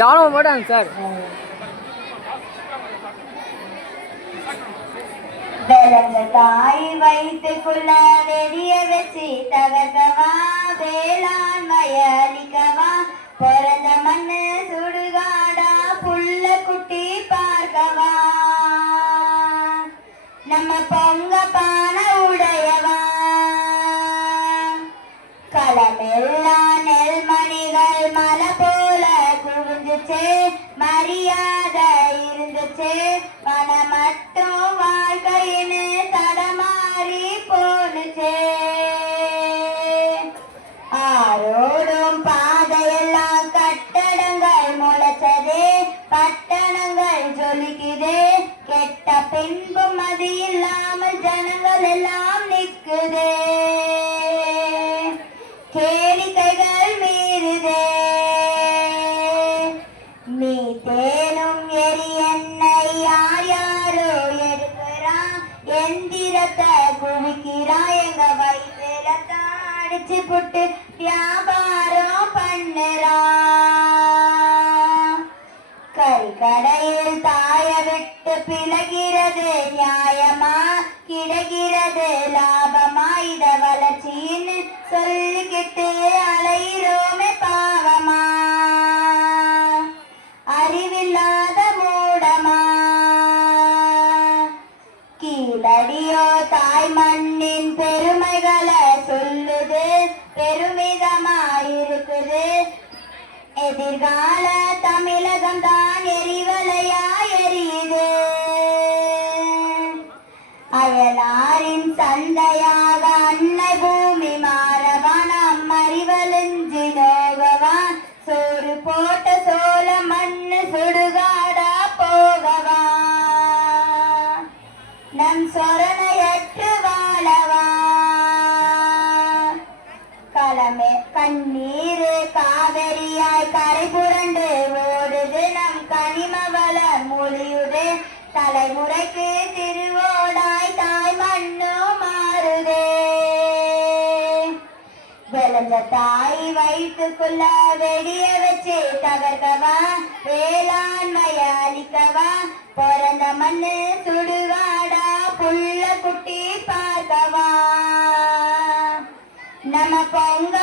யாரும் மாட்டாங்க சார். தாய் வைத்துக்குள்ள வெடிய வச்சு தகர்க்கவா, வேளாண்மைய அழிக்கவா, பிறந்த மண்ணு சுடுகாடா புள்ள குட்டி பார்க்கவா, நம்ம பொங்க பான உடையவா, களமெல்லாம் நெல்மணிகள் மலை போல குவிஞ்சுச்சு, மரியாதை இருந்துச்சு, மனம் மட்டும் வாழ்க்கைன்னு தடமாறி போனுச்சு. ஆரோடும் பாதையெல்லாம் கட்டடங்கள் முளைச்சதே, பட்டணங்கள் ஜொலிக்குதே, கெட்ட பின்பும் அது இல்லாமல் ஜனங்கள் எல்லாம் நிற்குதே, கேளிக்கைகள் மீறுதே, நீ தேனும் எரி எண்ணெய் யார் யாரோ எடுக்கிறா, எந்திரத்தை குவிக்கிறா, எங்க வயிற்றுல அடிச்சு புட்டு வியாபாரம் பண்ணுறா, கறிக்கடையில் தாய விட்டு பிளகிறது நியாயமா, கிடைக்கிறது லாபமா, இத வளர்ச்சின்னு சொல்லிக்கிட்டு அலையிறோமே பாவமா, அறிவில்லாத மூடமா, கீழடியோ தாய் மண்ணின் பெருமைகளை சொல்லுது, பெருமிதமா இருக்குது, எதிர்கால தமிழகம் தான் எரிவலையா எரியுது, அயலாரின் சந்தையாக அன்னை பூமி மாறவா, நம் அறிவழிஞ்சு நோகவா, சோறு போட்ட சோள மண்ணு சுடுகாடா போகவா, நம் சொரணையற்று வாழவா, களமே கண்ணீரு காவிரியாய் கரை புரண்டு ஓடுது, நம் கனிம வளம் மொழியுது, தலைமுறைக்கு திருவோடாய் தாய் மண்ணோ மாறுதே, விளைஞ்ச தாய் வயிற்றுக்குள்ள வெடிய வச்சு தகர்க்கவா, வேளாண்மைய அழிக்கவா, பிறந்த மண்ணு சுடுகாடா புள்ள குட்டி பார்க்கவா, நம்ம பொங்க